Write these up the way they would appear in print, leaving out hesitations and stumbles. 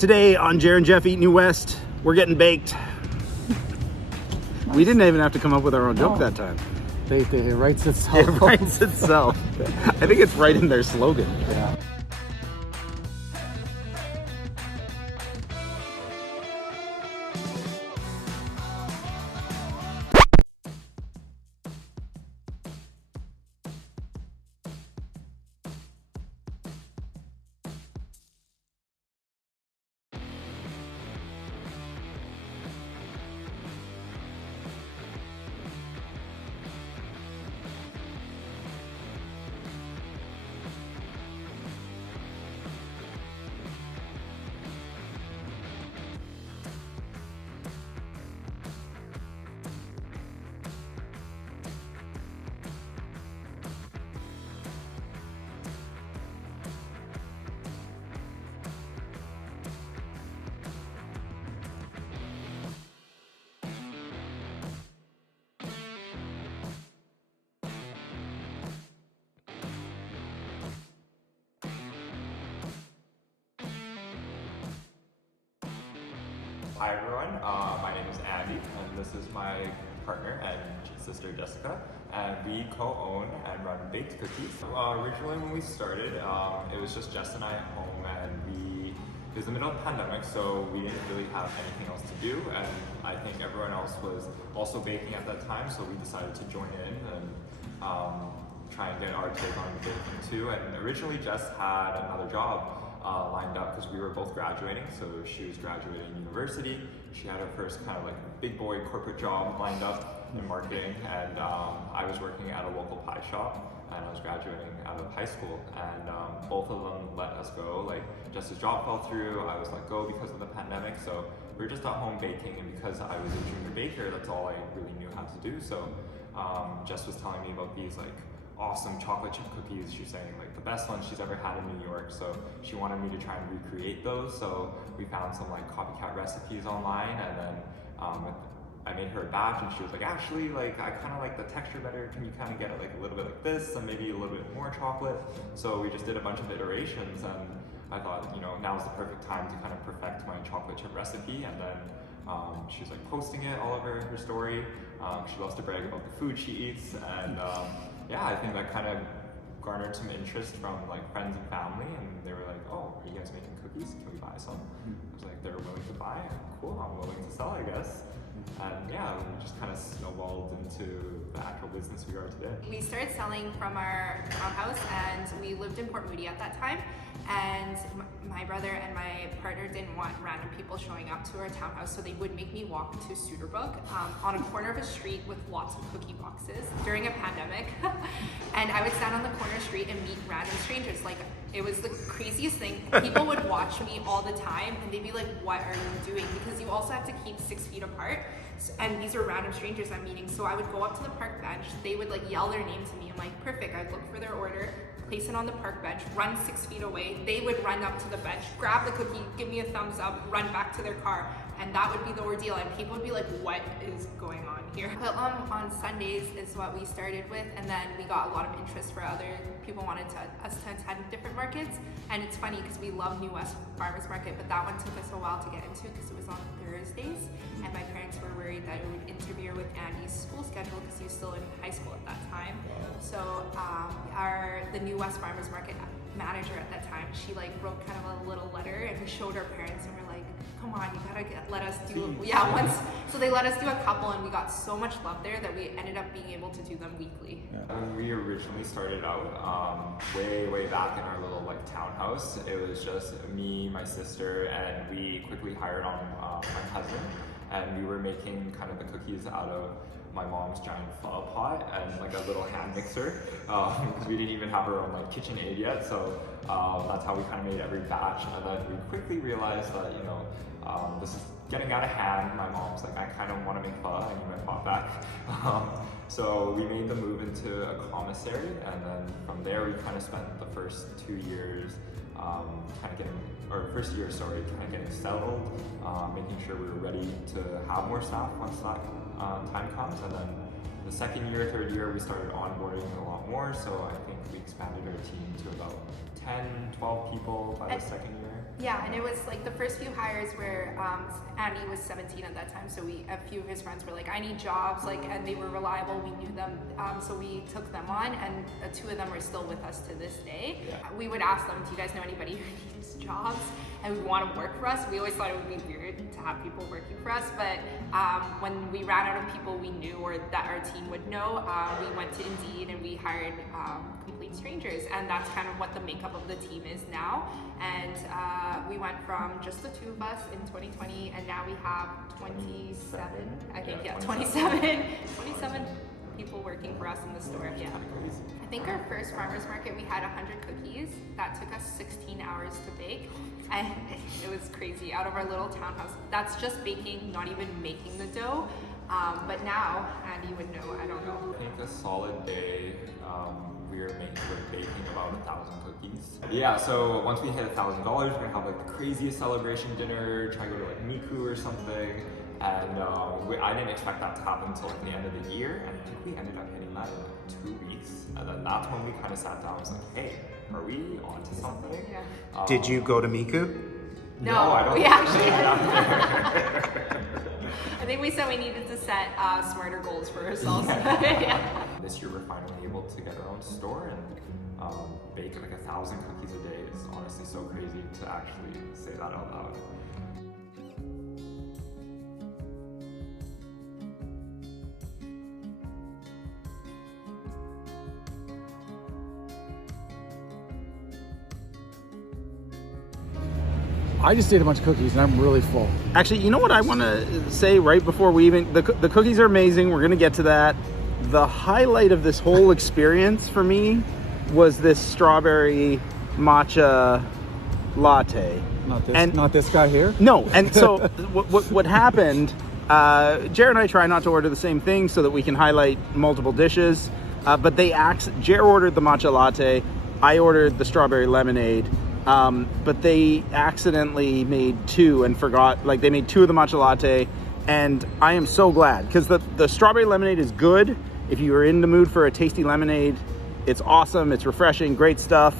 Today on Jer and Jeff Eat New West, we're getting baked. We didn't even have to come up with our own joke that time. It writes itself. It writes itself. I think it's right in their slogan. Yeah. Hi everyone, my name is Andy and this is my partner and sister Jessica, and we co-own and run Bak'd Cookies. Originally when we started, it was just Jess and I at home, and it was the middle of the pandemic, so we didn't really have anything else to do, and I think everyone else was also baking at that time, so we decided to join in and try and get our take on baking too. And originally Jess had another job lined up because we were both graduating. So she was graduating university. She had her first kind of like big boy corporate job lined up in marketing, and I was working at a local pie shop, and I was graduating out of high school, and both of them let us go. Like Jess's job fell through, I was let go because of the pandemic, so we were just at home baking, and because I was a junior baker, that's all I really knew how to do. So Jess was telling me about these like awesome chocolate chip cookies. She was saying like the best ones she's ever had in New York, so she wanted me to try and recreate those. So we found some like copycat recipes online, and then I made her a batch, and she was like, actually, like I kind of like the texture better. Can you kind of get it like a little bit like this and maybe a little bit more chocolate? So we just did a bunch of iterations, and I thought, you know, now is the perfect time to kind of perfect my chocolate chip recipe. And then she was like posting it all over her story. She loves to brag about the food she eats, and yeah, I think that kind of garnered some interest from like friends and family, and they were like, oh, are you guys making cookies? Can we buy some? I was like, they're willing to buy? Cool, I'm willing to sell, I guess. And yeah, we just kind of snowballed into the actual business we are today. We started selling from our townhouse, and we lived in Port Moody at that time. And my brother and my partner didn't want random people showing up to our townhouse, so they would make me walk to Suiterbrook on a corner of a street with lots of cookie boxes during a pandemic. And I would stand on the corner street and meet random strangers. Like, it was the craziest thing. People would watch me all the time, and they'd be like, what are you doing? Because you also have to keep 6 feet apart. And these are random strangers I'm meeting. So I would go up to the park bench, they would like yell their name to me. I'm like, perfect. I'd look for their order, place it on the park bench, run 6 feet away. They would run up to the bench, grab the cookie, give me a thumbs up, run back to their car. And that would be the ordeal. And people would be like, what is going on here? But on Sundays is what we started with. And then we got a lot of interest for other people wanted us to attend different markets. And it's funny because we love New West Farmers Market, but that one took us a while to get into because it was on Thursdays. And my parents were worried that it would interfere with Andy's school schedule because he was still in high school at that time. So the New West Farmers Market manager at that time, she like wrote kind of a little letter, and we showed our parents, and we're like, come on, you gotta let us do once. So they let us do a couple, and we got so much love there that we ended up being able to do them weekly. When we originally started out, way back in our little like townhouse, it was just me, my sister, and we quickly hired on my cousin, and we were making kind of the cookies out of my mom's giant flower pot and like a little hand mixer, because we didn't even have our own like KitchenAid yet. So that's how we kind of made every batch. And then we quickly realized that, you know, this is getting out of hand. My mom's like, I kind of want to make pho. I need my pot back. So we made the move into a commissary, and then from there we kind of spent the first 2 years kind of getting settled, making sure we were ready to have more staff once that time comes. And then the second year, third year, we started onboarding a lot more. So I think we expanded our team to about 10, 12 people by the second year. Yeah, and it was like the first few hires where Andy was 17 at that time, so a few of his friends were like, I need jobs, like, and they were reliable, we knew them, so we took them on, and 2 of them are still with us to this day. Yeah. We would ask them, do you guys know anybody who needs jobs and would want to work for us? We always thought it would be weird to have people working for us, but when we ran out of people we knew or that our team would know, we went to Indeed and we hired complete strangers, and that's kind of what the makeup of the team is now. And we went from just the 2 of us in 2020, and now we have 27, I think, yeah, 27 people working for us in the store. Yeah. I think our first farmers market, we had 100 cookies. That took us 16 hours to bake, and it was crazy. Out of our little townhouse, that's just baking, not even making the dough. But now, Andy would know, I don't know. I think a solid day, we're baking about 1,000 cookies. Yeah, so once we hit $1,000, we're gonna have like the craziest celebration dinner, try to go to like Miku or something. And I didn't expect that to happen until like the end of the year, and I think we ended up hitting that in like 2 weeks. And then that's when we kind of sat down and was like, hey, are we onto something? Yeah. Did you go to Miku? No, I don't we think actually we did. I think we said we needed to set smarter goals for ourselves. Yeah. Yeah. This year we're finally able to get our own store and bake like 1,000 cookies a day. Is honestly so crazy to actually say that out loud. I just ate a bunch of cookies and I'm really full. Actually, you know what I want to say right before we even... The cookies are amazing. We're going to get to that. The highlight of this whole experience for me was this strawberry matcha latte. Not this guy here? No, and so what happened, Jared and I try not to order the same thing so that we can highlight multiple dishes, but Jared ordered the matcha latte, I ordered the strawberry lemonade, but they accidentally made 2 and forgot, like they made 2 of the matcha latte, and I am so glad, because the strawberry lemonade is good. If you are in the mood for a tasty lemonade, it's awesome, it's refreshing, great stuff.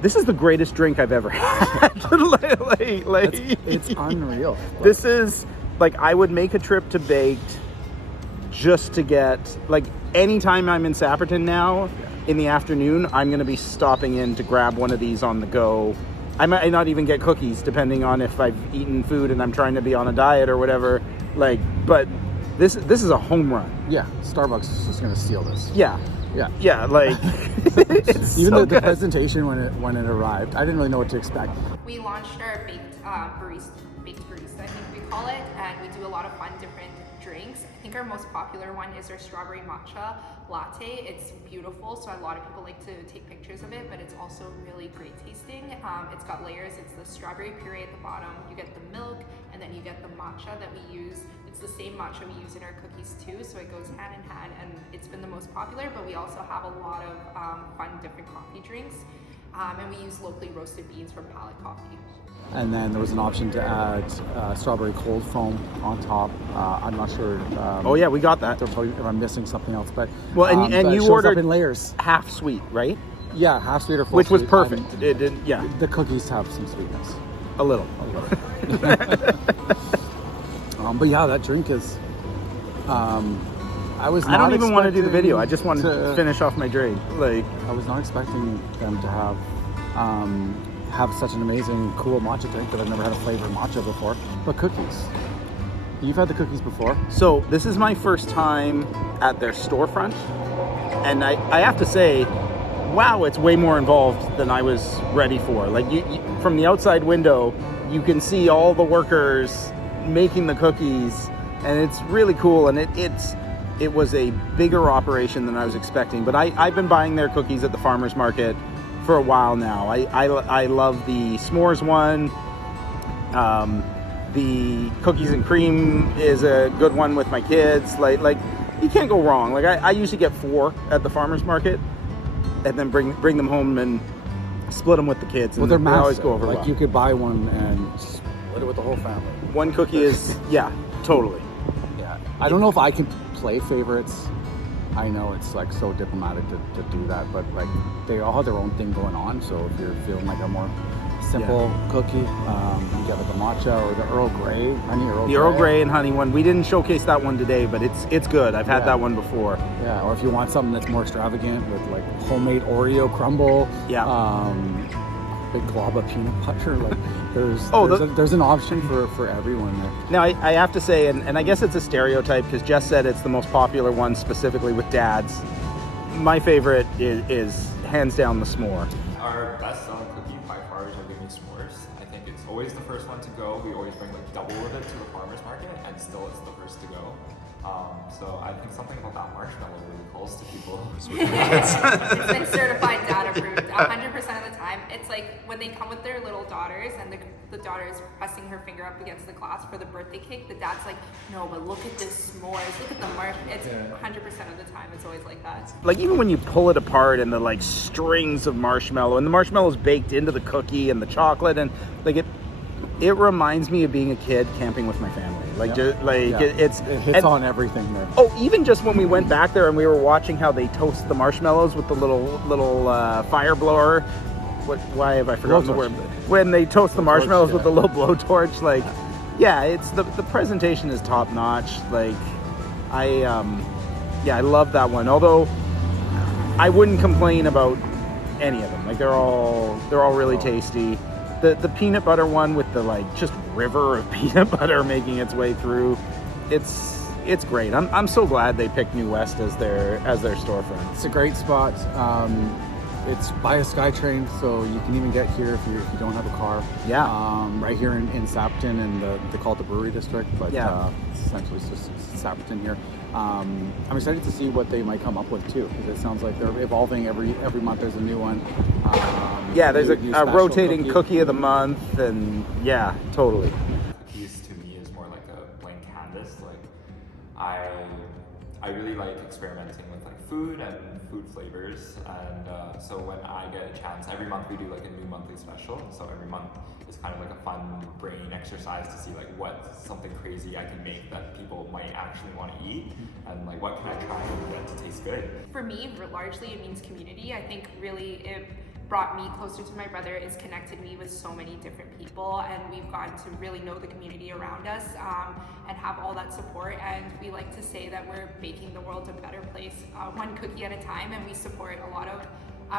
This is the greatest drink I've ever had. It's unreal. This is, like, I would make a trip to Bak'd just to get, like, anytime I'm in Sapperton now, in the afternoon, I'm going to be stopping in to grab one of these on the go. I might not even get cookies, depending on if I've eaten food and I'm trying to be on a diet or whatever. Like, but this is a home run. Yeah, Starbucks is just going to steal this. Yeah. Like it's even so the presentation when it arrived, I didn't really know what to expect. We launched our baked barista, I think we call it, and we do a lot of fun different drinks. I think our most popular one is our strawberry matcha latte. It's beautiful, so a lot of people like to take pictures of it, but it's also really great tasting. It's got layers. It's the strawberry puree at the bottom, you get the milk, and then you get the matcha that we use. It's the same matcha we use in our cookies too, so it goes hand in hand, and it's been the most popular, but we also have a lot of fun different coffee drinks, and we use locally roasted beans from Palette Coffee. And then there was an option to add strawberry cold foam on top. I'm not sure. Oh yeah, we got that. If I'm missing something else, but well, and but you it shows ordered up in layers. half sweet, right? Yeah, half sweet or full Which was sweet. perfect. It did, yeah, The cookies have some sweetness. a little. But yeah, that drink is. I don't even want to do the video. I just wanted to finish off my drink. Like, I was not expecting them to have such an amazing, cool matcha drink, but I've never had a flavored matcha before. But cookies. You've had the cookies before. so this is my first time at their storefront, and I have to say, wow, it's way more involved than I was ready for. Like, you from the outside window, you can see all the workers making the cookies, and it's really cool, and it was a bigger operation than I was expecting. But I've been buying their cookies at the farmer's market for a while now. I love the s'mores one. The cookies and cream is a good one with my kids. Like you can't go wrong. Like I usually get 4 at the farmer's market, and then bring them home and split them with the kids. And Well, they're they massive. always go over Like well. you could buy one and split it with the whole family. One cookie is, yeah, totally. Yeah. I don't know if I can play favorites. I know it's like so diplomatic to do that, but like they all have their own thing going on. So if you're feeling like a more simple cookie. You get like a matcha or the Earl Grey, honey Earl Grey. The Earl Grey and honey one. We didn't showcase that one today, but it's good. I've had that one before. Yeah, or if you want something that's more extravagant with like homemade Oreo crumble. Yeah. Big glob of peanut butter. Like there's an option for everyone there. Now I have to say, and I guess it's a stereotype because Jess said it's the most popular one specifically with dads. My favorite is hands down the s'more. Our best selling cookie by far is our Gimme S'mores. I think it's always the first one to go. We always bring like double of it to the farmer's market, and still it's the first to go. So I think something about that marshmallow really calls to people. It's been certified dad approved 100% of the time. It's like when they come with their little daughters and the daughter is pressing her finger up against the glass for the birthday cake, the dad's like, no, but look at this s'mores, look at the marshmallow. It's 100% of the time, it's always like that. Like even when you pull it apart and the like strings of marshmallow and the marshmallow's baked into the cookie and the chocolate and like it reminds me of being a kid camping with my family. Like, it hits on everything there. Oh, even just when we went back there and we were watching how they toast the marshmallows with the little fire blower. Why have I forgotten the word? When they toast the marshmallows with the little blowtorch, like, it's the presentation is top notch. Like, I love that one. Although I wouldn't complain about any of them. Like, they're all really tasty. The peanut butter one with the like just river of peanut butter making its way through, it's great. I'm so glad they picked New West as their storefront. It's a great spot. It's by a SkyTrain, so you can even get here if you don't have a car. Yeah. Right here in Sapton, and they call it the Brewery District, but essentially it's just Sapton here. I'm excited to see what they might come up with too, because it sounds like they're evolving every month. There's a new one. There's a rotating cookie of the month, and totally. Cookies to me is more like a blank canvas. Like I really like experimenting with like food and food flavors, and so when I get a chance, every month we do like a new monthly special. So every month is kind of like a fun brain exercise to see like what's something crazy I can make that people might actually want to eat, and like what can I try and get to taste good. For me, largely it means community. I think really it brought me closer to my brother, it's connected me with so many different people, and we've gotten to really know the community around us and have all that support. And we like to say that we're making the world a better place, one cookie at a time, and we support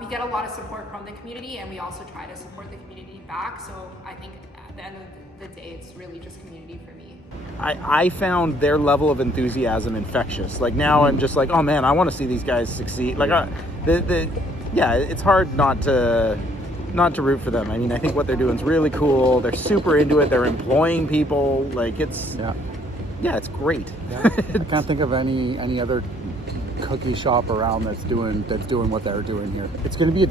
we get a lot of support from the community, and we also try to support the community back. So I think at the end of the day, it's really just community for me. I found their level of enthusiasm infectious. Like now I'm just like, oh man, I want to see these guys succeed. Like it's hard not to root for them. I mean, I think what they're doing is really cool. They're super into it. They're employing people. Like it's great. I can't think of any other cookie shop around that's doing what they're doing here. It's going to be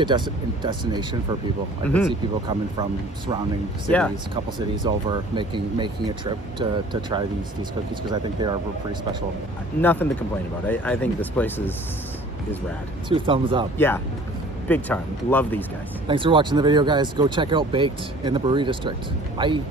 a destination for people. I can see people coming from surrounding cities, a couple cities over, making a trip to try these cookies, because I think they are pretty special. Nothing to complain about. I think this place is rad. 2 thumbs up. Yeah, big time. Love these guys. Thanks for watching the video, guys. Go check out Bak'd in the Brewery District. Bye.